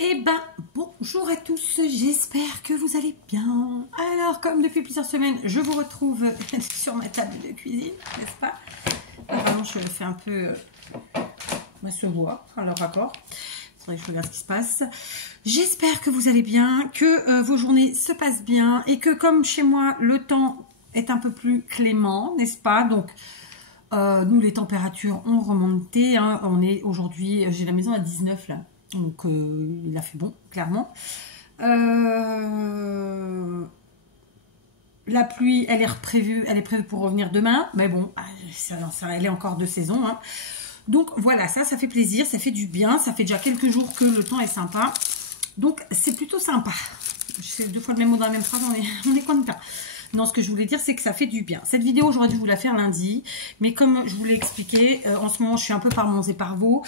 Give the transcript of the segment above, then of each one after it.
Eh ben, bonjour à tous, j'espère que vous allez bien. Alors, comme depuis plusieurs semaines, je vous retrouve sur ma table de cuisine, n'est-ce pas? Vraiment, je fais un peu... on se voit, alors raccord. Je regarde ce qui se passe. J'espère que vous allez bien, que vos journées se passent bien et que comme chez moi, le temps est un peu plus clément, n'est-ce pas? Donc, nous, les températures ont remonté. Hein. On est aujourd'hui, j'ai la maison à 19 là. Donc, il a fait bon, clairement. La pluie, elle est prévue pour revenir demain. Mais bon, elle est encore de saison. Hein. Donc, voilà, ça fait plaisir, ça fait du bien. Ça fait déjà quelques jours que le temps est sympa. Donc, c'est plutôt sympa. C'est deux fois le même mot dans la même phrase, on est content. Non, ce que je voulais dire, c'est que ça fait du bien. Cette vidéo, j'aurais dû vous la faire lundi. Mais comme je vous l'ai expliqué, en ce moment, je suis un peu par Mons et par Vaux.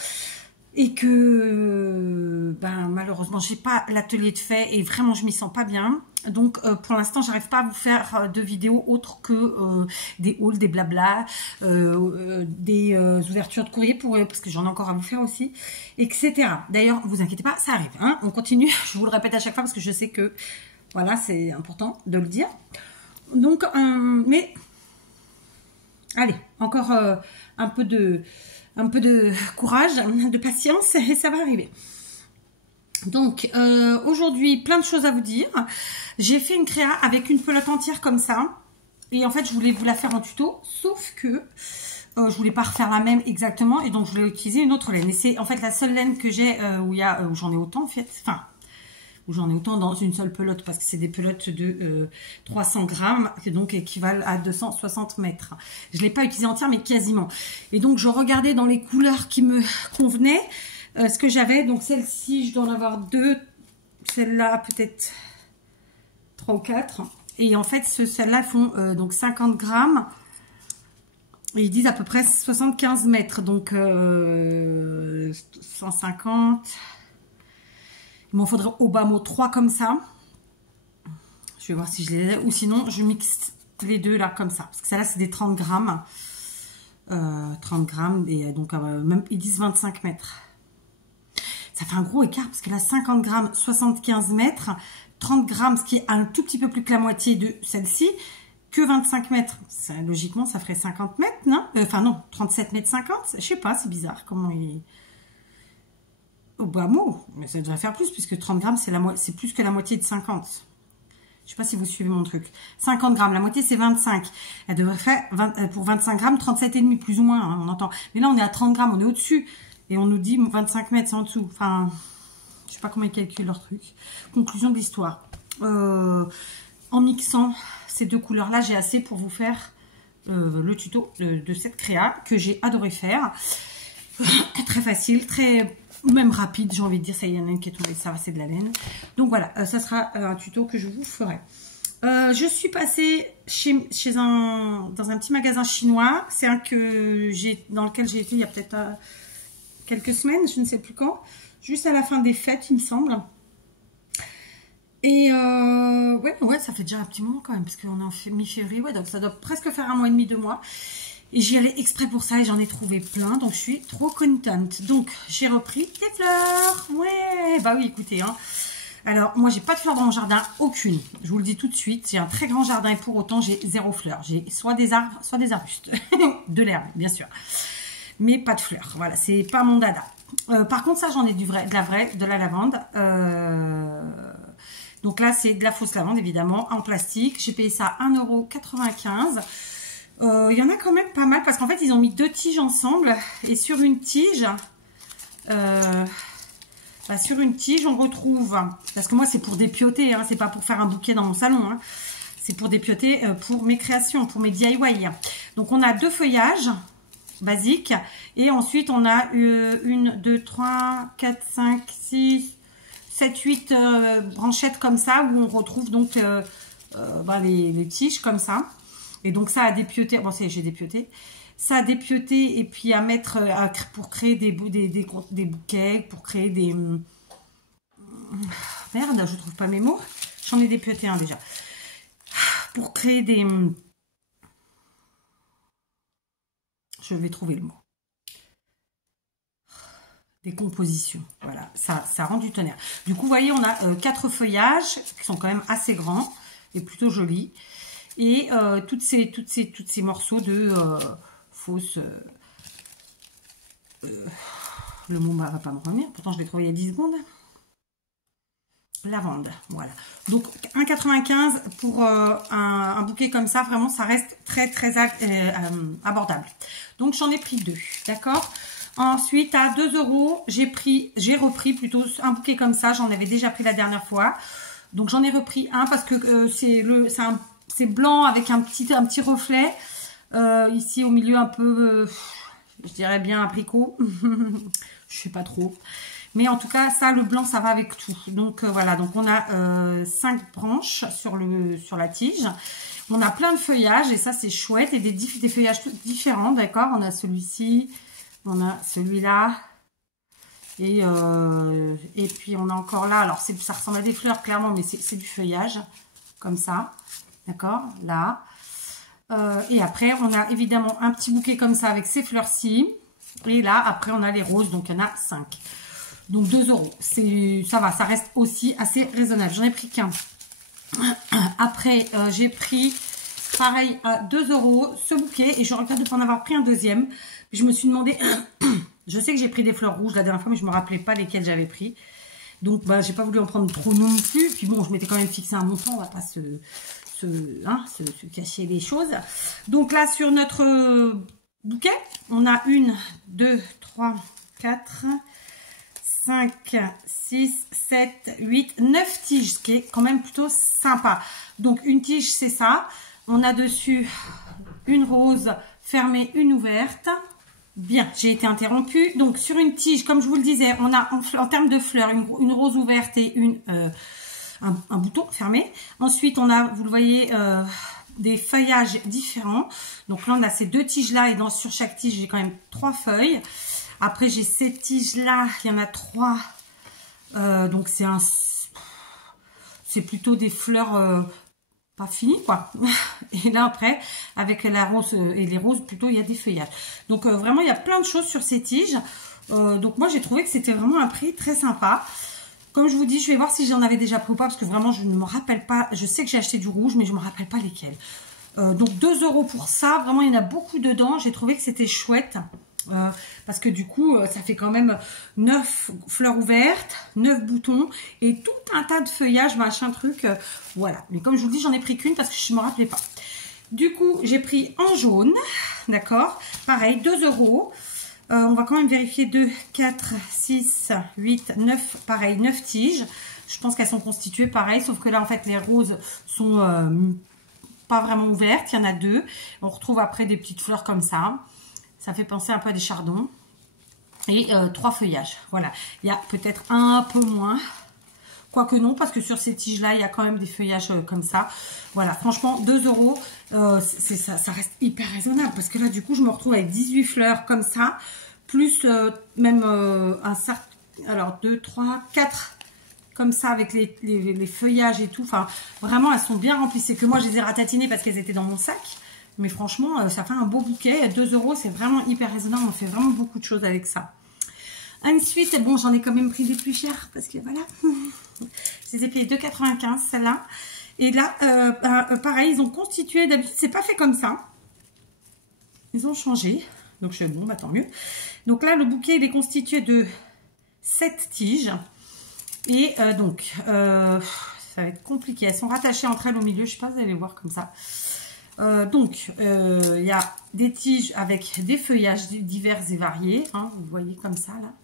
Et que malheureusement j'ai pas l'atelier de fait et vraiment je m'y sens pas bien, donc pour l'instant j'arrive pas à vous faire de vidéos autres que des hauls, des blabla, des ouvertures de courrier parce que j'en ai encore à vous faire aussi, etc. D'ailleurs vous inquiétez pas, ça arrive, hein, on continue. Je vous le répète à chaque fois parce que je sais que voilà, c'est important de le dire. Donc mais allez, encore un peu de courage, de patience et ça va arriver. Donc aujourd'hui, plein de choses à vous dire. J'ai fait une créa avec une pelote entière comme ça. Et en fait, je voulais vous la faire en tuto, sauf que je voulais pas refaire la même exactement. Et donc, je voulais utiliser une autre laine. Et c'est en fait la seule laine que j'ai où j'en ai autant en fait. Enfin, où j'en ai autant dans une seule pelote parce que c'est des pelotes de 300 grammes qui donc équivalent à 260 mètres. Je ne l'ai pas utilisé entière mais quasiment. Et donc je regardais dans les couleurs qui me convenaient ce que j'avais. Donc celle-ci je dois en avoir deux, celle-là peut-être 3 ou 4. Et en fait celles-là font donc 50 grammes. Et ils disent à peu près 75 mètres. Donc 150... Il m'en faudrait au bas mot 3 comme ça. Je vais voir si je les ai. Ou sinon, je mixe les deux là comme ça. Parce que celle-là, c'est des 30 grammes. 30 grammes. Et donc, même, ils disent 25 mètres. Ça fait un gros écart. Parce que là, 50 grammes, 75 mètres. 30 grammes, ce qui est un tout petit peu plus que la moitié de celle-ci. Que 25 mètres. Ça, logiquement, ça ferait 50 mètres, non? Enfin, non, 37 mètres 50. Je sais pas, c'est bizarre. Comment il... Au bas mot, mais ça devrait faire plus, puisque 30 grammes, c'est plus que la moitié de 50. Je ne sais pas si vous suivez mon truc. 50 grammes, la moitié, c'est 25. Elle devrait faire, pour 25 grammes, 37,5, plus ou moins, hein, on entend. Mais là, on est à 30 grammes, on est au-dessus. Et on nous dit 25 mètres, c'est en dessous. Enfin, je ne sais pas comment ils calculent leur truc. Conclusion de l'histoire. En mixant ces deux couleurs-là, j'ai assez pour vous faire le tuto de cette créa que j'ai adoré faire. Très facile, très... même rapide, j'ai envie de dire. Ça y est, il y en a une qui est tombée, ça va, c'est de la laine. Donc voilà, ça sera un tuto que je vous ferai. Je suis passée dans un petit magasin chinois. C'est un dans lequel j'ai été il y a peut-être quelques semaines, je ne sais plus quand. Juste à la fin des fêtes, il me semble. Et ouais, ça fait déjà un petit moment quand même, parce qu'on est en mi-février. Ouais, donc ça doit presque faire 1 mois et demi, 2 mois. Et j'y allais exprès pour ça et j'en ai trouvé plein. Donc, je suis trop contente. Donc, j'ai repris des fleurs. Ouais, bah oui, écoutez. Hein. Alors, moi, j'ai pas de fleurs dans mon jardin. Aucune. Je vous le dis tout de suite. J'ai un très grand jardin et pour autant, j'ai 0 fleurs. J'ai soit des arbres, soit des arbustes. De l'herbe, bien sûr. Mais pas de fleurs. Voilà, c'est pas mon dada. Par contre, ça, j'en ai de la lavande. Donc là, c'est de la fausse lavande, évidemment, en plastique. J'ai payé ça 1,95 €. Il y en a quand même pas mal parce qu'en fait ils ont mis 2 tiges ensemble et sur une tige on retrouve, parce que moi c'est pour dépioter, hein, c'est pas pour faire un bouquet dans mon salon, hein, c'est pour dépioter pour mes créations, pour mes DIY. Donc on a 2 feuillages basiques et ensuite on a 1, 2, 3, 4, 5, 6, 7, 8 branchettes comme ça où on retrouve donc les tiges comme ça. Et donc ça a dépioté, bon ça j'ai dépioté, ça a dépioté et puis à mettre pour créer des bouquets, pour créer des... Merde, je trouve pas mes mots, j'en ai dépioté un déjà. Pour créer des... Je vais trouver le mot. des compositions. Voilà, ça rend du tonnerre. Du coup, vous voyez, on a 4 feuillages qui sont quand même assez grands et plutôt jolis. Et toutes ces morceaux de fausses... le mot ne va pas me revenir, pourtant je l'ai trouvé il y a 10 secondes. Lavande, voilà. Donc 1,95 pour un bouquet comme ça, vraiment ça reste très abordable. Donc j'en ai pris 2, d'accord. Ensuite à 2 €, j'ai repris plutôt un bouquet comme ça, j'en avais déjà pris la dernière fois. Donc j'en ai repris un parce que c'est blanc avec un petit reflet. Ici au milieu un peu, je dirais bien apricot. Je sais pas trop. Mais en tout cas, ça, le blanc, ça va avec tout. Donc, voilà. Donc, on a 5 branches sur la tige. On a plein de feuillages et ça, c'est chouette. Et des feuillages différents, d'accord. On a celui-ci, on a celui-là. Et puis, on a encore là. Alors, ça ressemble à des fleurs, clairement, mais c'est du feuillage. Comme ça. D'accord. Là. Et après, on a évidemment un petit bouquet comme ça avec ces fleurs-ci. Et là, après, on a les roses. Donc, il y en a 5. Donc 2 €, ça va, ça reste aussi assez raisonnable. J'en ai pris qu'un. Après, j'ai pris, pareil, à 2 € ce bouquet. Et je regrette de ne pas en avoir pris un deuxième. Je me suis demandé, je sais que j'ai pris des fleurs rouges la dernière fois, mais je ne me rappelais pas lesquelles j'avais pris. Donc, bah, j'ai pas voulu en prendre trop non plus. Puis bon, je m'étais quand même fixé un montant, on va pas se cacher les choses. Donc là, sur notre bouquet, on a 1, 2, 3, 4... 5, 6, 7, 8, 9 tiges, ce qui est quand même plutôt sympa. Donc, une tige, c'est ça. On a dessus une rose fermée, une ouverte. Bien, j'ai été interrompue. Donc, sur une tige, comme je vous le disais, on a en termes de fleurs, une rose ouverte et un bouton fermé. Ensuite, on a, vous le voyez, des feuillages différents. Donc là, on a ces 2 tiges-là et sur chaque tige, j'ai quand même 3 feuilles. Après, j'ai ces tiges-là, il y en a 3. Donc, c'est plutôt des fleurs pas finies, quoi. Et là, après, avec la rose et les roses, plutôt, il y a des feuillages. Donc, vraiment, il y a plein de choses sur ces tiges. Donc, moi, j'ai trouvé que c'était vraiment un prix très sympa. Comme je vous dis, je vais voir si j'en avais déjà pris ou pas, parce que vraiment, je ne me rappelle pas. Je sais que j'ai acheté du rouge, mais je ne me rappelle pas lesquels. Donc, 2 € pour ça. Vraiment, il y en a beaucoup dedans. J'ai trouvé que c'était chouette. Parce que du coup, ça fait quand même 9 fleurs ouvertes, 9 boutons et tout un tas de feuillages, machin truc. Voilà. Mais comme je vous le dis, j'en ai pris qu'une parce que je ne me rappelais pas. Du coup, j'ai pris en jaune. D'accord. Pareil, 2 €. On va quand même vérifier 2, 4, 6, 8, 9. Pareil, 9 tiges. Je pense qu'elles sont constituées pareil. Sauf que là, en fait, les roses sont pas vraiment ouvertes. Il y en a 2. On retrouve après des petites fleurs comme ça. Ça fait penser un peu à des chardons. Et 3 feuillages. Voilà. Il y a peut-être un peu moins. Quoique non, parce que sur ces tiges-là, il y a quand même des feuillages comme ça. Voilà. Franchement, 2 €, ça reste hyper raisonnable. Parce que là, du coup, je me retrouve avec 18 fleurs comme ça. Plus même un cercle. Alors, 2, 3, 4 comme ça avec les feuillages et tout. Enfin, vraiment, elles sont bien remplies. C'est que moi, je les ai ratatinées parce qu'elles étaient dans mon sac. Mais franchement, ça fait un beau bouquet. 2 €, c'est vraiment hyper raisonnable. On fait vraiment beaucoup de choses avec ça. Ensuite, bon, j'en ai quand même pris des plus chers. Parce que voilà. Je les ai payés 2,95 celle-là. Et là, pareil, ils ont constitué. D'habitude, c'est pas fait comme ça. Ils ont changé. Donc, je fais bon, bah tant mieux. Donc là, le bouquet, il est constitué de 7 tiges. Et donc, ça va être compliqué. Elles sont rattachées entre elles au milieu. Je sais pas si vous allez voir comme ça. Donc, il y a des tiges avec des feuillages divers et variés. Hein, vous voyez comme ça, là.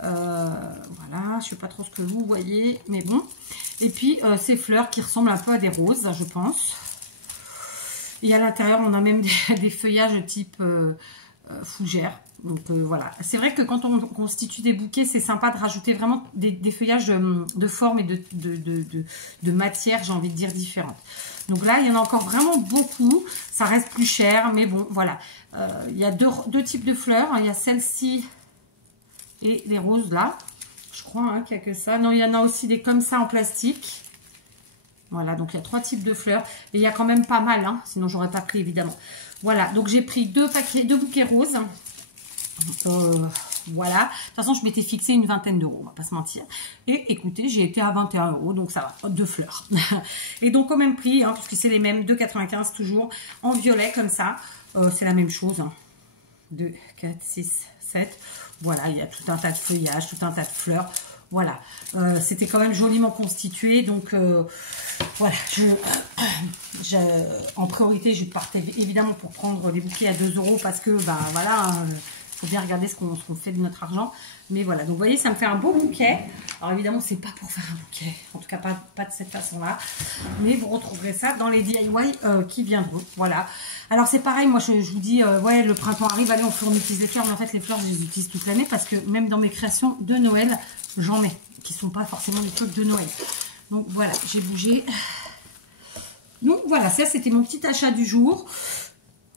Voilà, je ne sais pas trop ce que vous voyez, mais bon. Et puis, ces fleurs qui ressemblent un peu à des roses, je pense. Et à l'intérieur, on a même des feuillages type fougère. Donc, voilà. C'est vrai que quand on constitue des bouquets, c'est sympa de rajouter vraiment des feuillages de forme et de matière, j'ai envie de dire, différentes. Donc là, il y en a encore vraiment beaucoup. Ça reste plus cher, mais bon, voilà. Il y a deux types de fleurs. Il y a celle-ci et les roses là. Je crois hein, qu'il n'y a que ça. Non, il y en a aussi des comme ça en plastique. Voilà, donc il y a 3 types de fleurs. Et il y a quand même pas mal, hein, sinon j'aurais pas pris évidemment. Voilà, donc j'ai pris 2 bouquets roses. Voilà. De toute façon, je m'étais fixé une vingtaine d'euros, on va pas se mentir. Et écoutez, j'ai été à 21 €, donc ça va, 2 fleurs. Et donc au même prix, hein, puisque c'est les mêmes, 2,95 toujours, en violet comme ça. C'est la même chose. Hein. 2, 4, 6, 7. Voilà, il y a tout un tas de feuillages, tout un tas de fleurs. Voilà, c'était quand même joliment constitué. Donc voilà, en priorité, je partais évidemment pour prendre des bouquets à 2 € parce que, bah voilà, faut bien regarder ce qu'on fait de notre argent. Mais voilà, donc vous voyez, ça me fait un beau bouquet. Alors évidemment, c'est pas pour faire un bouquet, en tout cas pas de cette façon-là. Mais vous retrouverez ça dans les DIY qui viendront. Voilà. Alors c'est pareil, moi je vous dis, ouais, le printemps arrive, allez, on utilise les fleurs. Mais en fait, les fleurs, je les utilise toute l'année parce que même dans mes créations de Noël, j'en mets, qui sont pas forcément des trucs de Noël. Donc voilà, j'ai bougé. Donc voilà, ça c'était mon petit achat du jour.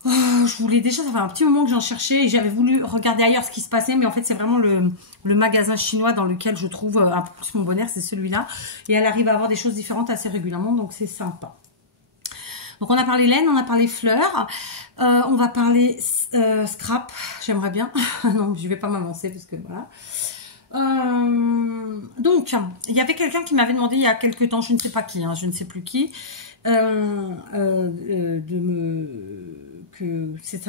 Je voulais déjà, ça fait un petit moment que j'en cherchais et j'avais voulu regarder ailleurs ce qui se passait, mais en fait c'est vraiment le magasin chinois dans lequel je trouve un peu plus mon bonheur, c'est celui-là. Et elle arrive à avoir des choses différentes assez régulièrement, donc c'est sympa. Donc on a parlé laine, on a parlé fleurs, on va parler scrap, j'aimerais bien. Non, je vais pas m'avancer parce que voilà. Donc il y avait quelqu'un qui m'avait demandé il y a quelques temps, je ne sais pas qui, hein, je ne sais plus qui, ça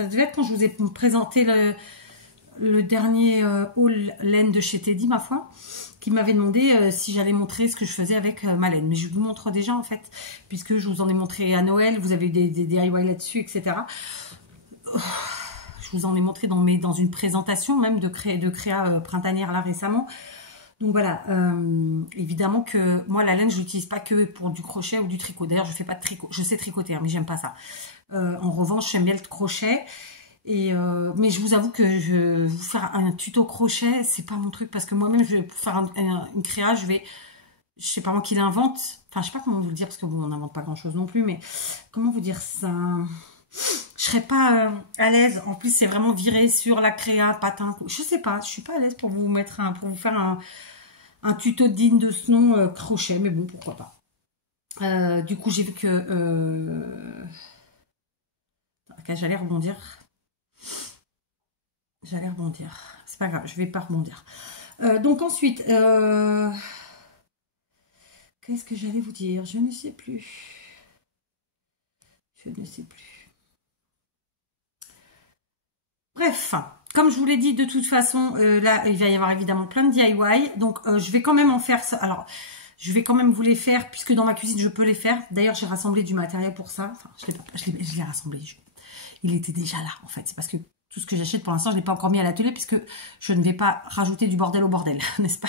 devait être quand je vous ai présenté le dernier haul laine de chez Teddy, ma foi, qui m'avait demandé si j'allais montrer ce que je faisais avec ma laine. Mais je vous montre déjà en fait, puisque je vous en ai montré à Noël, vous avez des DIY là-dessus, etc. Je vous en ai montré dans une présentation même de créa printanière là récemment. Donc voilà, évidemment que moi la laine je l'utilise pas que pour du crochet ou du tricot. D'ailleurs je fais pas de tricot, je sais tricoter hein, mais j'aime pas ça. En revanche j'aime bien le crochet. Mais je vous avoue que vous faire un tuto crochet c'est pas mon truc parce que moi-même je vais pour faire une créa je sais pas moi qui l'invente. Enfin je sais pas comment vous le dire parce que bon, on n'invente pas grand chose non plus mais comment vous dire ça. Je serais pas à l'aise. En plus, c'est vraiment viré sur la créa, patin. Je sais pas. Je suis pas à l'aise pour vous faire un tuto digne de ce nom crochet. Mais bon, pourquoi pas. Du coup, j'ai vu que j'allais rebondir. C'est pas grave. Je vais pas rebondir. Donc ensuite, qu'est-ce que j'allais vous dire? Je ne sais plus. Bref, comme je vous l'ai dit, de toute façon, là, il va y avoir évidemment plein de DIY. Donc, je vais quand même en faire ça. Alors, je vais quand même vous les faire, puisque dans ma cuisine, je peux les faire. D'ailleurs, j'ai rassemblé du matériel pour ça. Enfin, je l'ai rassemblé. Il était déjà là, en fait. C'est parce que tout ce que j'achète, pour l'instant, je ne l'ai pas encore mis à l'atelier, puisque je ne vais pas rajouter du bordel au bordel, n'est-ce pas?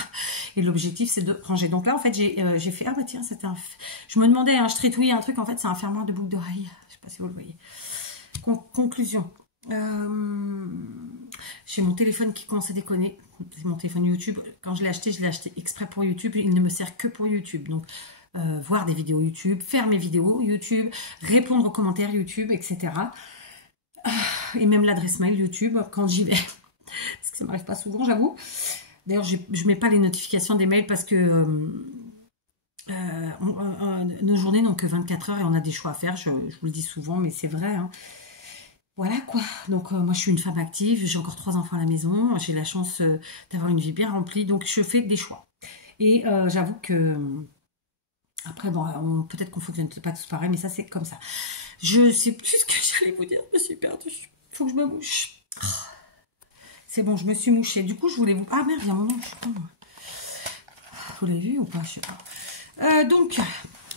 Et l'objectif, c'est de ranger. Donc là, en fait, j'ai fait... Ah bah tiens, c'était un... Je me demandais, je tritouillais un truc. En fait, c'est un fermoir de boucle d'oreille. Je ne sais pas si vous le voyez. Conclusion. J'ai mon téléphone qui commence à déconner. C'est mon téléphone YouTube. Quand je l'ai acheté exprès pour YouTube. Il ne me sert que pour YouTube. Donc, voir des vidéos YouTube, faire mes vidéos YouTube, répondre aux commentaires YouTube, etc. Et même l'adresse mail YouTube quand j'y vais. Parce que ça m'arrive pas souvent, j'avoue. D'ailleurs, je mets pas les notifications des mails parce que nos journées n'ont que 24 heures et on a des choix à faire. Je vous le dis souvent, mais c'est vrai. Hein. Voilà quoi, donc moi je suis une femme active, j'ai encore 3 enfants à la maison, j'ai la chance d'avoir une vie bien remplie, donc je fais des choix. Et j'avoue que, après bon, peut-être qu'on fonctionne pas tous pareil, mais ça c'est comme ça. Je sais plus ce que j'allais vous dire, je me suis perdue, il faut que je me mouche. C'est bon, je me suis mouchée, du coup je voulais vous... Ah merde, il y a mon nom, je sais pas moi. Vous l'avez vu ou pas, je sais pas. Donc...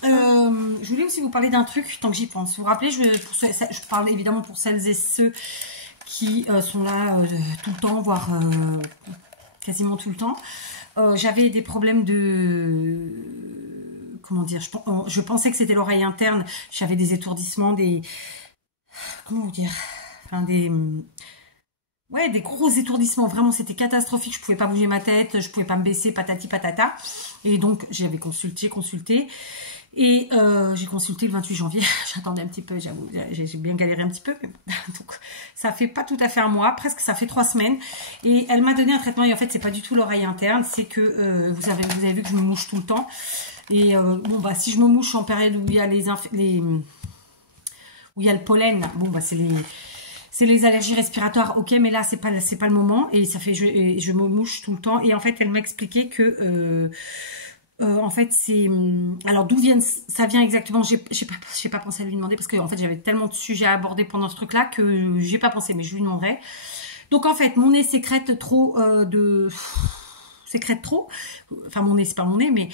je voulais aussi vous parler d'un truc tant que j'y pense. Vous vous rappelez, je parle évidemment pour celles et ceux qui sont là tout le temps, voire quasiment tout le temps. J'avais des problèmes de... Comment dire, je pensais que c'était l'oreille interne. J'avais des étourdissements, comment vous dire, enfin des gros étourdissements. Vraiment, c'était catastrophique. Je pouvais pas bouger ma tête, je pouvais pas me baisser, patati patata. Et donc, j'avais consulté. Et j'ai consulté le 28 janvier. J'attendais un petit peu, j'avoue. J'ai bien galéré un petit peu. Mais bon. Donc, ça fait pas tout à fait un mois. Presque, ça fait 3 semaines. Et elle m'a donné un traitement. Et en fait, c'est pas du tout l'oreille interne. C'est que vous avez vu que je me mouche tout le temps. Et bon, bah, si je me mouche en période où il y a où il y a le pollen, bon, bah, c'est c'est les allergies respiratoires, ok, mais là c'est pas le moment et ça fait je me mouche tout le temps. Et en fait, elle m'a expliqué que en fait c'est alors d'où ça vient exactement. J'ai pas pensé à lui demander parce que en fait j'avais tellement de sujets à aborder pendant ce truc-là que j'ai pas pensé, mais je lui demanderai. Donc en fait, mon nez sécrète trop sécrète trop. Enfin mon nez, c'est pas mon nez, mais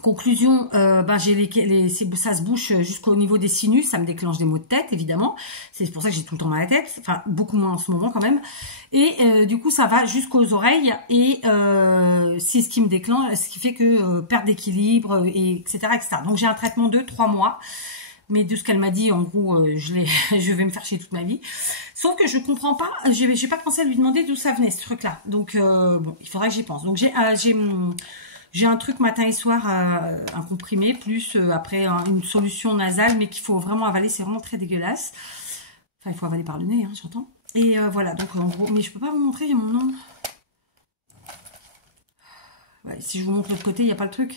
conclusion, j'ai ça se bouche jusqu'au niveau des sinus, ça me déclenche des maux de tête, évidemment. C'est pour ça que j'ai tout le temps mal à la tête, enfin beaucoup moins en ce moment quand même. Et du coup, ça va jusqu'aux oreilles et c'est ce qui me déclenche, ce qui fait que perte d'équilibre, et etc., etc. Donc j'ai un traitement de 3 mois. Mais de ce qu'elle m'a dit, en gros, je vais me faire chier toute ma vie. Sauf que je comprends pas, j'ai pas pensé à lui demander d'où ça venait, ce truc-là. Donc, bon, il faudra que j'y pense. Donc, j'ai un truc matin et soir, un comprimé, plus après une solution nasale, mais qu'il faut vraiment avaler. C'est vraiment très dégueulasse. Enfin, il faut avaler par le nez, hein, j'entends. Et voilà, donc en gros, mais je peux pas vous montrer, il y a mon nom. Ouais, si je vous montre l'autre côté, il n'y a pas le truc.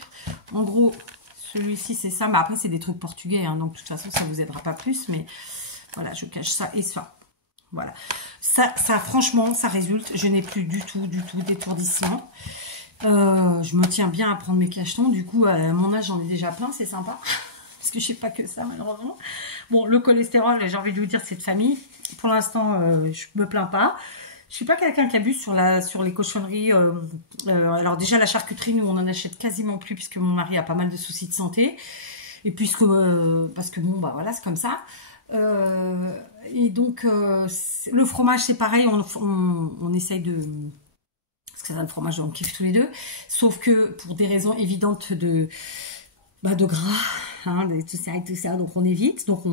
En gros, celui-ci, c'est ça. Mais après, c'est des trucs portugais, hein, donc de toute façon, ça ne vous aidera pas plus. Mais voilà, je cache ça et ça. Voilà. Ça, franchement, ça résulte. Je n'ai plus du tout d'étourdissement. Je me tiens bien à prendre mes cachetons. Du coup, à mon âge, j'en ai déjà plein. C'est sympa. Parce que je sais pas que ça, malheureusement. Bon, le cholestérol, j'ai envie de vous dire, c'est de famille. Pour l'instant, je me plains pas. Je suis pas quelqu'un qui abuse sur les cochonneries. Alors déjà, la charcuterie, nous, on en achète quasiment plus puisque mon mari a pas mal de soucis de santé. Et puisque, parce que bon, bah voilà, c'est comme ça. Et donc, le fromage, c'est pareil. On essaye de... Parce que c'est un fromage, on kiffe tous les deux. Sauf que pour des raisons évidentes de gras, hein, tout ça, donc on évite. Donc,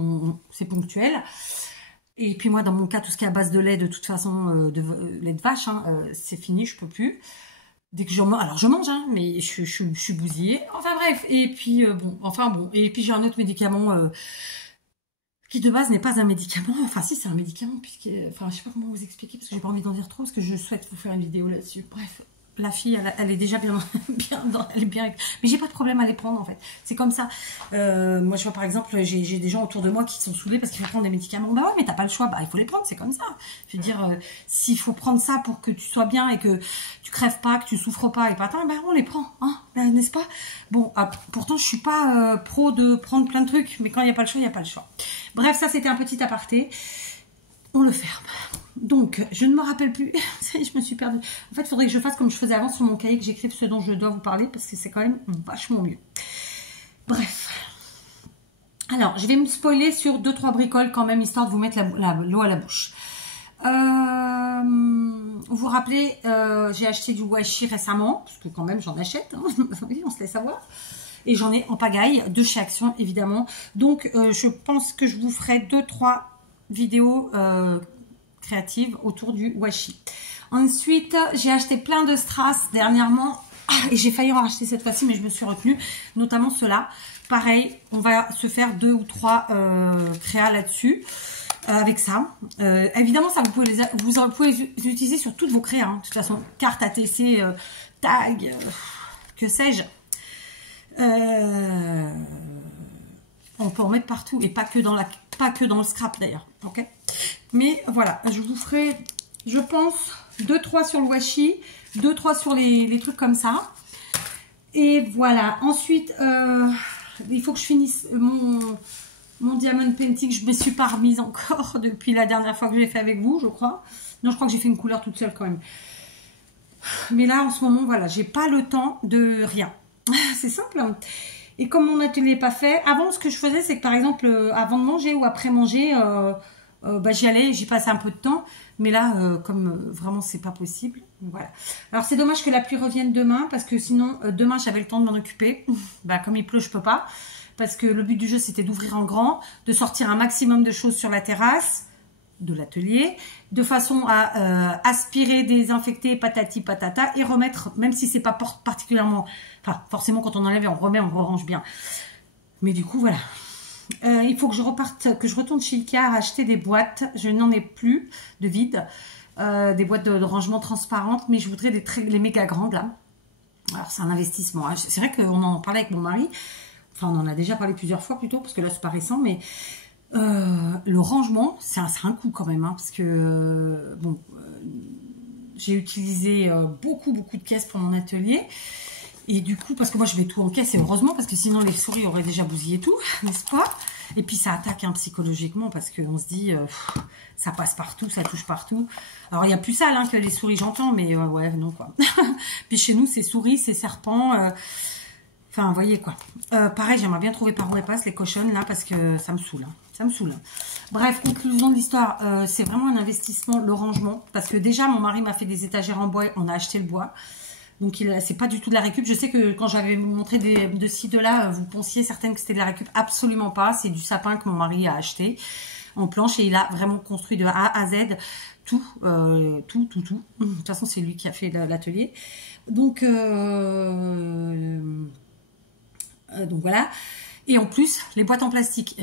c'est ponctuel. Et puis moi, dans mon cas, tout ce qui est à base de lait, de toute façon, de lait de vache, hein, c'est fini, je peux plus. Dès que je mange, alors je mange, hein, mais je suis bousillée. Enfin bref, et puis bon. Et puis j'ai un autre médicament qui de base n'est pas un médicament. Enfin si, c'est un médicament, puisque, enfin je sais pas comment vous expliquer, parce que j'ai pas envie d'en dire trop, parce que je souhaite vous faire une vidéo là-dessus. Bref. La fille, elle est déjà bien, elle est bien. Mais j'ai pas de problème à les prendre en fait. C'est comme ça. Moi, je vois par exemple, j'ai des gens autour de moi qui sont saoulés parce qu'il faut prendre des médicaments. Bah ouais, mais t'as pas le choix. Bah il faut les prendre, c'est comme ça. Je veux dire, s'il faut prendre ça pour que tu sois bien et que tu crèves pas, que tu souffres pas et pas tant, bah on les prend, hein, n'est-ce pas? Bon, pourtant je suis pas pro de prendre plein de trucs, mais quand il y a pas le choix, il y a pas le choix. Bref, ça c'était un petit aparté. On le ferme. Donc, je ne me rappelle plus. Je me suis perdue. En fait, il faudrait que je fasse comme je faisais avant sur mon cahier, que j'écrive ce dont je dois vous parler, parce que c'est quand même vachement mieux. Bref. Alors, je vais me spoiler sur 2-3 bricoles quand même, histoire de vous mettre l'eau à la bouche. Vous vous rappelez, j'ai acheté du washi récemment, parce que quand même, j'en achète. Hein. On se laisse savoir. Et j'en ai en pagaille, de chez Action, évidemment. Donc, je pense que je vous ferai 2-3 vidéos créatives autour du washi. Ensuite, j'ai acheté plein de strass dernièrement. Et j'ai failli en racheter cette fois-ci, mais je me suis retenue. Notamment ceux-là. Pareil, on va se faire 2 ou 3 créas là-dessus. Avec ça. Évidemment, ça, vous pouvez les utiliser sur toutes vos créas. Hein. De toute façon, carte ATC, tag, que sais-je. On peut en mettre partout et pas que dans le scrap d'ailleurs, ok. Mais voilà, je vous ferai, je pense, 2-3 sur le washi, 2-3 sur les trucs comme ça. Et voilà. Ensuite, il faut que je finisse mon diamond painting. Je me suis pas remise encore depuis la dernière fois que je l'ai fait avec vous, je crois. Non, je crois que j'ai fait une couleur toute seule quand même. Mais là, en ce moment, voilà, j'ai pas le temps de rien. C'est simple. Et comme mon atelier n'est pas fait, avant ce que je faisais, c'est que par exemple, avant de manger ou après manger, j'y allais, j'y passais un peu de temps. Mais là, comme vraiment c'est pas possible, voilà. Alors c'est dommage que la pluie revienne demain, parce que sinon, demain j'avais le temps de m'en occuper. Comme il pleut, je peux pas. Parce que le but du jeu, c'était d'ouvrir en grand, de sortir un maximum de choses sur la terrasse de l'atelier, de façon à aspirer, désinfecter, patati patata, et remettre, même si c'est pas particulièrement, enfin forcément quand on enlève et on remet, on range bien. Mais du coup voilà, il faut que je retourne chez Ikea acheter des boîtes. Je n'en ai plus de vide, des boîtes de rangement transparentes, mais je voudrais les méga grandes là. Alors c'est un investissement, hein. C'est vrai qu'on en parlait avec mon mari, enfin on en a déjà parlé plusieurs fois plutôt, parce que là c'est pas récent, mais Le rangement, c'est un coût quand même, hein, parce que bon, j'ai utilisé beaucoup de caisses pour mon atelier. Et du coup, parce que moi je mets tout en caisse, et heureusement, parce que sinon les souris auraient déjà bousillé tout, n'est-ce pas? Et puis ça attaque hein, psychologiquement, parce qu'on se dit, ça passe partout, ça touche partout. Alors il y a plus sale hein, que les souris, j'entends, mais ouais, non quoi. Puis chez nous, c'est souris, c'est serpents, enfin, vous voyez quoi. Pareil, j'aimerais bien trouver par où elles passent, les cochonnes, là, parce que ça me saoule. Hein. Ça me saoule. Bref, conclusion de l'histoire, c'est vraiment un investissement, le rangement. Parce que déjà, mon mari m'a fait des étagères en bois, on a acheté le bois. Donc, c'est pas du tout de la récup. Je sais que quand j'avais montré de ci, de là, vous pensiez certaines que c'était de la récup. Absolument pas. C'est du sapin que mon mari a acheté en planche. Et il a vraiment construit de A à Z tout. De toute façon, c'est lui qui a fait l'atelier. Donc voilà. Et en plus, les boîtes en plastique.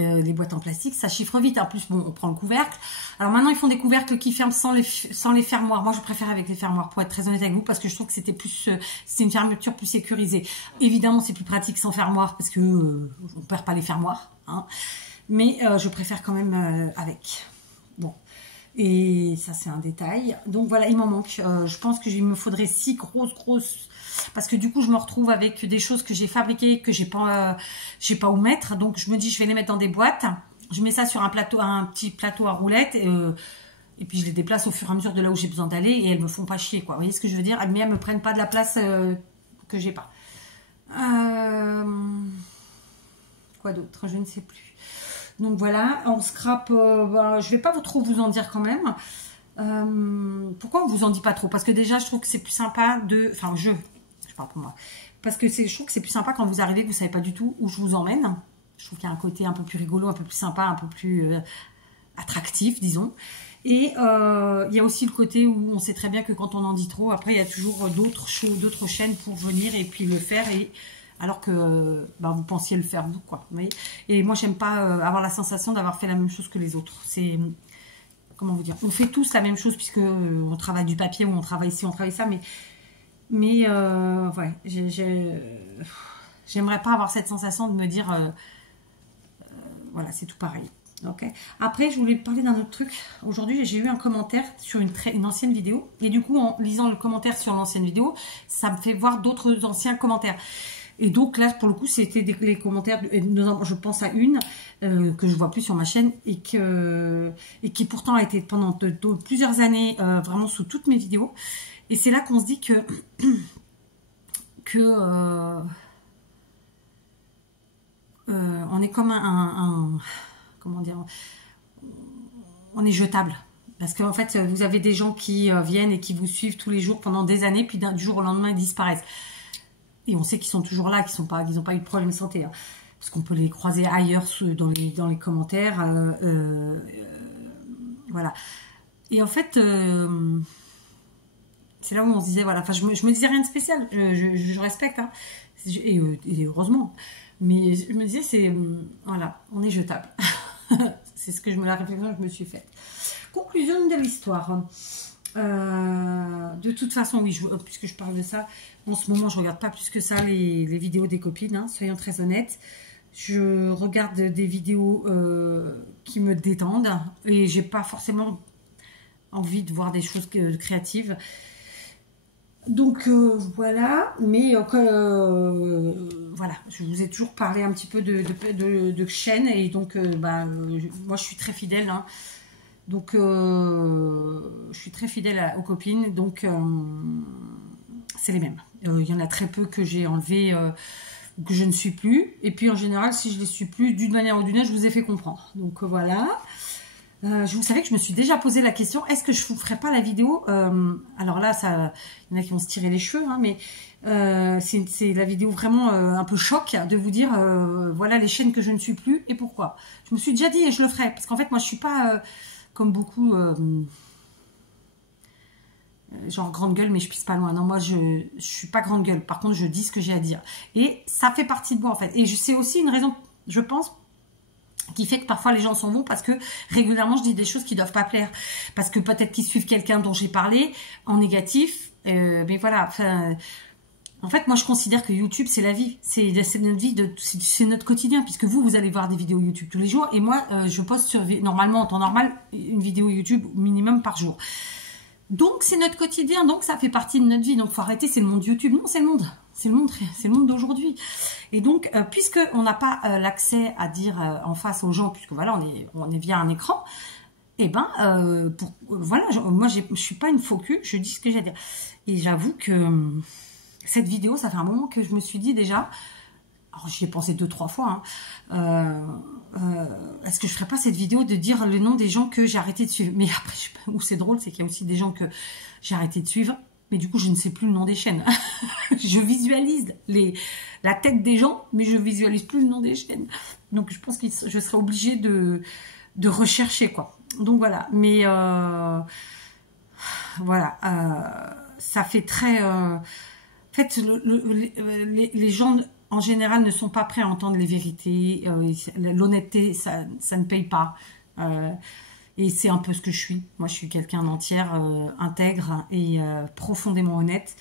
Ça chiffre vite. En plus, bon, on prend le couvercle. Alors maintenant, ils font des couvercles qui ferment sans les fermoirs. Moi, je préfère avec les fermoirs, pour être très honnête avec vous, parce que je trouve que c'était une fermeture plus sécurisée. Évidemment, c'est plus pratique sans fermoir, parce que on perd pas les fermoirs. Hein. Mais je préfère quand même avec. Bon. Et ça, c'est un détail. Donc voilà, il m'en manque. Je pense qu'il me faudrait 6 grosses... Parce que du coup, je me retrouve avec des choses que j'ai fabriquées, que j'ai pas où mettre. Donc, je me dis, je vais les mettre dans des boîtes. Je mets ça sur un petit plateau à roulettes. Et puis, je les déplace au fur et à mesure de là où j'ai besoin d'aller. Et elles me font pas chier, quoi. Vous voyez ce que je veux dire? Mais elles me prennent pas de la place que j'ai pas. Quoi d'autre? Je ne sais plus. Donc, voilà. En scrap, je vais pas trop vous en dire quand même. Pourquoi on vous en dit pas trop? Parce que déjà, je trouve que c'est plus sympa de... Enfin, je parle pour moi. Parce que je trouve que c'est plus sympa quand vous arrivez, que vous savez pas du tout où je vous emmène. Je trouve qu'il y a un côté un peu plus rigolo, un peu plus sympa, un peu plus attractif, disons. Et il y a aussi le côté où on sait très bien que quand on en dit trop, après, il y a toujours d'autres chaînes pour venir et puis le faire. Alors que vous pensiez le faire vous, quoi. Vous voyez, et moi, j'aime pas avoir la sensation d'avoir fait la même chose que les autres. C'est... Comment vous dire? On fait tous la même chose puisque on travaille du papier ou on travaille ici, on travaille ça, mais ouais, j'aimerais pas avoir cette sensation de me dire voilà, c'est tout pareil. Ok. Après, je voulais parler d'un autre truc. Aujourd'hui, j'ai eu un commentaire sur une ancienne vidéo, et du coup, en lisant le commentaire sur l'ancienne vidéo, ça me fait voir d'autres anciens commentaires. Et donc là, pour le coup, c'était les commentaires, je pense à une que je vois plus sur ma chaîne et qui pourtant a été pendant plusieurs années vraiment sous toutes mes vidéos. Et c'est là qu'on se dit on est comme comment dire, on est jetable. Parce qu'en fait, vous avez des gens qui viennent et qui vous suivent tous les jours pendant des années, puis du jour au lendemain, ils disparaissent. Et on sait qu'ils sont toujours là, qu'ils n'ont pas eu de problème de santé. Hein. Parce qu'on peut les croiser ailleurs dans les commentaires. Voilà. Et en fait, c'est là où on se disait, voilà, enfin, je me disais rien de spécial. Je respecte, hein. Et heureusement. Mais je me disais, voilà, on est jetable. C'est la réflexion que je me suis faite. Conclusion de l'histoire. De toute façon, oui, puisque je parle de ça, en ce moment, je regarde pas plus que ça les vidéos des copines, hein, soyons très honnêtes. Je regarde des vidéos qui me détendent et j'ai pas forcément envie de voir des choses créatives. Donc voilà, mais voilà, je vous ai toujours parlé un petit peu de chaîne et donc moi je suis très fidèle, hein. Donc je suis très fidèle aux copines, donc c'est les mêmes. Il y en a très peu que j'ai enlevé, que je ne suis plus, et puis en général si je les suis plus d'une manière ou d'une autre, je vous ai fait comprendre. Donc voilà. Vous savez que je me suis déjà posé la question, est-ce que je ne vous ferai pas la vidéo alors là, il y en a qui vont se tirer les cheveux, hein, mais c'est la vidéo vraiment un peu choc de vous dire, voilà les chaînes que je ne suis plus et pourquoi. Je me suis déjà dit et je le ferai, parce qu'en fait, moi, je ne suis pas comme beaucoup, genre grande gueule, mais je pisse pas loin. Non, moi, je suis pas grande gueule. Par contre, je dis ce que j'ai à dire. Et ça fait partie de moi, en fait. Et c'est aussi une raison, je pense, qui fait que parfois les gens s'en vont parce que régulièrement je dis des choses qui ne doivent pas plaire, parce que peut-être qu'ils suivent quelqu'un dont j'ai parlé en négatif, mais voilà, enfin, En fait, moi, je considère que YouTube, c'est la vie. C'est notre vie, c'est notre quotidien, puisque vous allez voir des vidéos YouTube tous les jours. Et moi, je poste normalement, en temps normal, une vidéo YouTube minimum par jour. Donc, c'est notre quotidien. Donc, ça fait partie de notre vie. Donc, faut arrêter, c'est le monde YouTube. Non, c'est le monde. C'est le monde d'aujourd'hui. Et donc, puisque on n'a pas l'accès à dire en face aux gens, puisque voilà, on est via un écran, et ben, voilà, moi, je suis pas une faux cul, je dis ce que j'ai à dire. Et j'avoue que cette vidéo, ça fait un moment que je me suis dit déjà, alors j'y ai pensé 2-3 fois, hein, est-ce que je ferais pas cette vidéo de dire le nom des gens que j'ai arrêté de suivre? Mais après, je sais pas où c'est drôle, c'est qu'il y a aussi des gens que j'ai arrêté de suivre, mais du coup, je ne sais plus le nom des chaînes. Je visualise la tête des gens, mais je visualise plus le nom des chaînes. Donc, je pense que je serais obligée de rechercher, quoi. Donc, voilà. Mais, voilà. Ça fait très... En fait, les gens, en général, ne sont pas prêts à entendre les vérités. L'honnêteté, ça ne paye pas. Et c'est un peu ce que je suis. Moi, je suis quelqu'un d'entière, intègre et profondément honnête.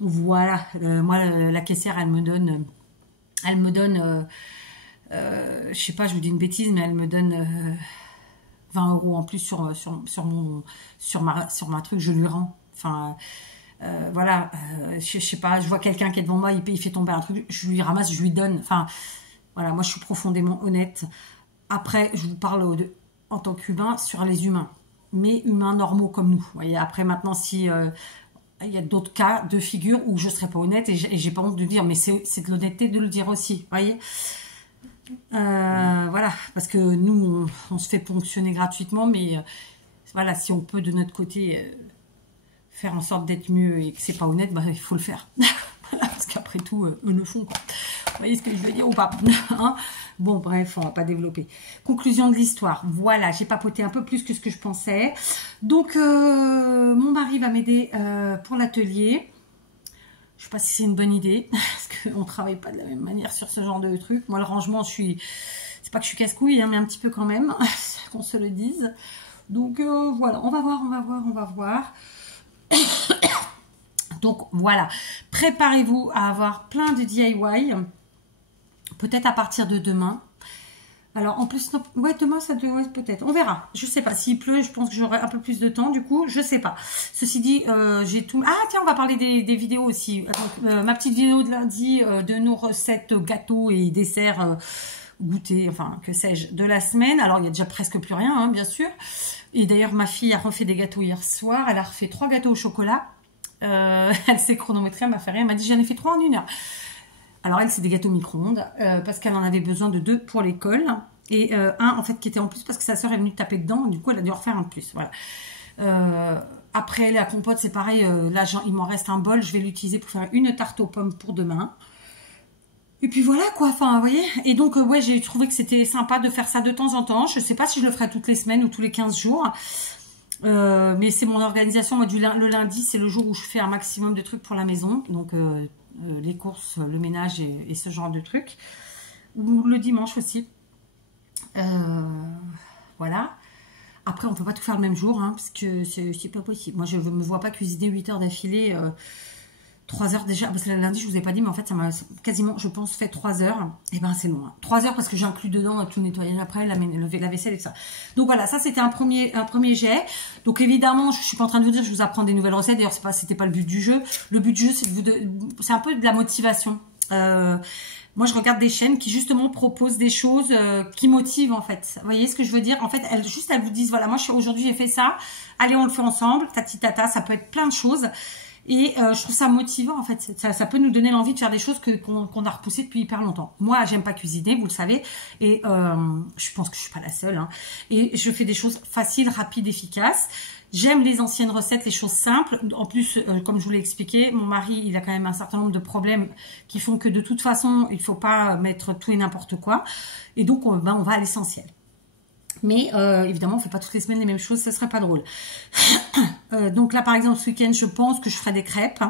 Voilà. Moi, la caissière, elle me donne, je sais pas, je vous dis une bêtise, mais elle me donne 20 € en plus sur ma truc, je lui rends. Enfin, voilà, je sais pas, je vois quelqu'un qui est devant moi, il fait tomber un truc, je lui ramasse, je lui donne. Enfin, voilà, moi, je suis profondément honnête. Après, je vous parle en tant qu'humain sur les humains, mais humains normaux comme nous. Vous voyez, après, maintenant, si il y a d'autres cas de figure où je ne serais pas honnête et j'ai pas honte de dire, mais c'est de l'honnêteté de le dire aussi. Vous voyez, voilà, parce que nous, on se fait ponctionner gratuitement, mais voilà, si on peut de notre côté faire en sorte d'être mieux et que c'est pas honnête, bah, il faut le faire. Parce qu'après tout, eux le font, quoi. Vous voyez ce que je veux dire ou pas, hein? Bon, bref, on va pas développer. Conclusion de l'histoire. Voilà, j'ai papoté un peu plus que ce que je pensais. Donc, mon mari va m'aider pour l'atelier. Je sais pas si c'est une bonne idée, parce qu'on travaille pas de la même manière sur ce genre de truc. Moi, le rangement, c'est pas que je suis casse-couille, hein, mais un petit peu quand même, qu'on se le dise. Donc, voilà, on va voir. Donc, voilà. Préparez-vous à avoir plein de DIY. Peut-être à partir de demain. Alors, en plus, ouais, demain, ça devrait peut-être. On verra. Je sais pas. S'il pleut, je pense que j'aurai un peu plus de temps. Du coup, je sais pas. Ceci dit, j'ai tout... Ah, tiens, on va parler des vidéos aussi. Donc, ma petite vidéo de lundi de nos recettes gâteaux et desserts goûter, enfin, que sais-je, de la semaine. Alors, il y a déjà presque plus rien, hein, bien sûr. Et d'ailleurs, ma fille a refait des gâteaux hier soir. Elle a refait 3 gâteaux au chocolat. Elle s'est chronométrée, elle m'a fait rire. Elle m'a dit, j'en ai fait 3 en 1 heure. Alors, elle, c'est des gâteaux micro-ondes, parce qu'elle en avait besoin de 2 pour l'école. Et un, en fait, qui était en plus parce que sa sœur est venue taper dedans. Du coup, elle a dû en refaire un de plus. Voilà. Après, la compote, c'est pareil. Là, il m'en reste un bol. Je vais l'utiliser pour faire une tarte aux pommes pour demain. Et puis voilà, quoi. Enfin, vous voyez. Et donc, ouais, j'ai trouvé que c'était sympa de faire ça de temps en temps. Je ne sais pas si je le ferai toutes les semaines ou tous les 15 jours. Mais c'est mon organisation. Moi, le lundi, c'est le jour où je fais un maximum de trucs pour la maison. Donc, les courses, le ménage et ce genre de trucs. Ou le dimanche aussi. Voilà. Après, on peut pas tout faire le même jour, hein, parce que c'est pas possible. Moi, je ne me vois pas cuisiner 8 heures d'affilée, 3 heures déjà. Parce que lundi, je vous ai pas dit, mais en fait, ça m'a quasiment, je pense, fait 3 heures. Et ben, c'est long. Hein. 3 heures parce que j'inclus dedans tout le nettoyage après, la vaisselle et tout ça. Donc voilà, ça, c'était un premier jet. Donc évidemment, je suis pas en train de vous dire, je vous apprends des nouvelles recettes. D'ailleurs, c'était pas le but du jeu. Le but du jeu, c'est un peu de la motivation. Moi, je regarde des chaînes qui, justement, proposent des choses qui motivent, en fait. Vous voyez ce que je veux dire? En fait, elles vous disent, voilà, moi, aujourd'hui, j'ai fait ça. Allez, on le fait ensemble. Tati tata, ça peut être plein de choses. Et je trouve ça motivant, en fait. Ça peut nous donner l'envie de faire des choses qu'on a repoussées depuis hyper longtemps. Moi, j'aime pas cuisiner, vous le savez. Et je pense que je suis pas la seule. Hein. Et je fais des choses faciles, rapides, efficaces. J'aime les anciennes recettes, les choses simples. En plus, comme je vous l'ai expliqué, mon mari, il a quand même un certain nombre de problèmes qui font que de toute façon, il ne faut pas mettre tout et n'importe quoi. Et donc, on va à l'essentiel. Mais évidemment, on ne fait pas toutes les semaines les mêmes choses, ça ne serait pas drôle. Donc là, par exemple, ce week-end, je pense que je ferai des crêpes.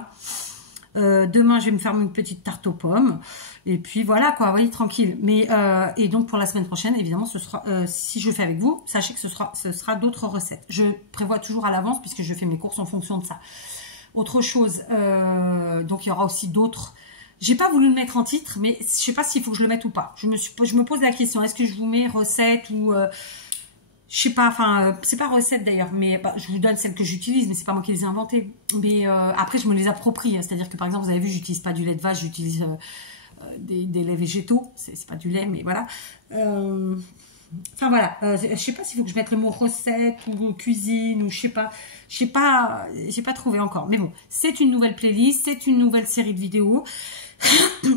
Demain, je vais me faire une petite tarte aux pommes. Et puis voilà, quoi, vous voyez, tranquille. Mais et donc pour la semaine prochaine, évidemment, ce sera si je fais avec vous, sachez que ce sera d'autres recettes. Je prévois toujours à l'avance puisque je fais mes courses en fonction de ça. Autre chose, donc il y aura aussi d'autres. J'ai pas voulu le mettre en titre, mais je sais pas s'il faut que je le mette ou pas. Je me pose la question, est-ce que je vous mets recette ou... je sais pas, enfin, c'est pas recette d'ailleurs, mais bah, je vous donne celles que j'utilise, mais c'est pas moi qui les ai inventées. Mais après, je me les approprie. C'est-à-dire que par exemple, vous avez vu, j'utilise pas du lait de vache, j'utilise des laits végétaux. C'est pas du lait, mais voilà. Enfin voilà, je sais pas s'il faut que je mette le mot recette ou cuisine ou je sais pas. J'ai pas trouvé encore. Mais bon, c'est une nouvelle playlist, c'est une nouvelle série de vidéos.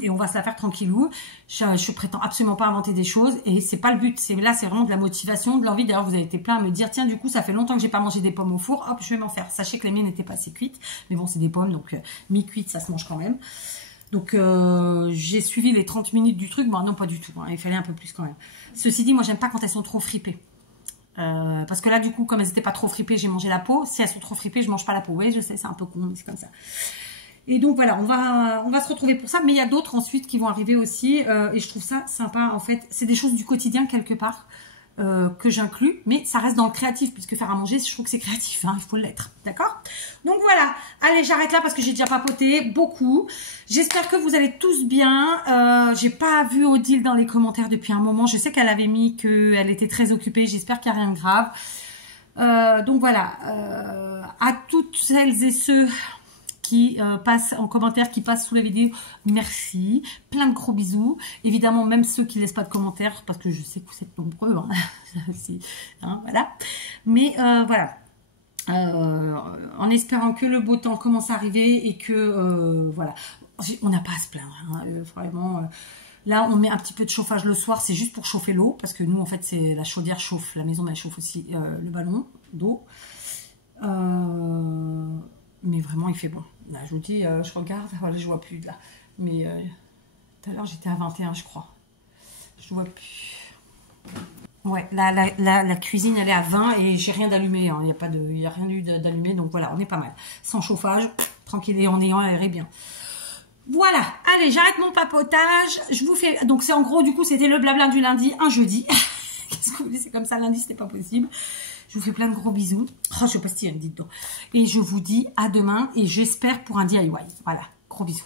Et on va se la faire tranquillou. Je prétends absolument pas inventer des choses et c'est pas le but. Là, c'est vraiment de la motivation, de l'envie. D'ailleurs, vous avez été plein à me dire, tiens, du coup, ça fait longtemps que j'ai pas mangé des pommes au four. Hop, je vais m'en faire. Sachez que les miennes n'étaient pas assez cuites, mais bon, c'est des pommes, donc mi-cuites, ça se mange quand même. Donc, j'ai suivi les 30 minutes du truc. Bon, non, pas du tout. Hein, il fallait un peu plus quand même. Ceci dit, moi, j'aime pas quand elles sont trop fripées. Parce que là, du coup, comme elles n'étaient pas trop fripées, j'ai mangé la peau. Si elles sont trop fripées, je mange pas la peau. Oui, je sais, c'est un peu con, mais c'est comme ça. Et donc voilà, on va se retrouver pour ça. Mais il y a d'autres ensuite qui vont arriver aussi. Et je trouve ça sympa en fait. C'est des choses du quotidien quelque part que j'inclus. Mais ça reste dans le créatif. Puisque faire à manger, je trouve que c'est créatif. Hein, il faut l'être. D'accord? Donc voilà. Allez, j'arrête là parce que j'ai déjà papoté beaucoup. J'espère que vous allez tous bien. J'ai pas vu Odile dans les commentaires depuis un moment. Je sais qu'elle avait mis qu'elle était très occupée. J'espère qu'il n'y a rien de grave. Donc voilà. À toutes celles et ceux... qui passent en commentaire, qui passent sous la vidéo, merci, plein de gros bisous, évidemment même ceux qui laissent pas de commentaires, parce que je sais que vous êtes nombreux, hein. Voilà, mais voilà, en espérant que le beau temps commence à arriver et que, voilà, on n'a pas à se plaindre, hein, vraiment, là on met un petit peu de chauffage le soir, c'est juste pour chauffer l'eau, parce que nous en fait c'est la chaudière chauffe, la maison mais elle chauffe aussi le ballon d'eau, mais vraiment il fait bon. Là, je vous dis, je regarde, voilà, je vois plus là. Mais tout à l'heure, j'étais à 21, je crois. Je vois plus. Ouais, la cuisine, elle est à 20 et j'ai rien d'allumé. Hein. Il n'y a rien eu d'allumé, donc voilà, on est pas mal. Sans chauffage, tranquille et en ayant aéré bien. Voilà, allez, j'arrête mon papotage. Je vous fais. Donc, c'est en gros, du coup, c'était le blabla du lundi, un jeudi. Qu'est-ce que vous voulez, c'est comme ça, lundi, c'était pas possible. Je vous fais plein de gros bisous. Oh, je sais pas si il y a une dit dedans. Et je vous dis à demain et j'espère pour un DIY. Voilà, gros bisous.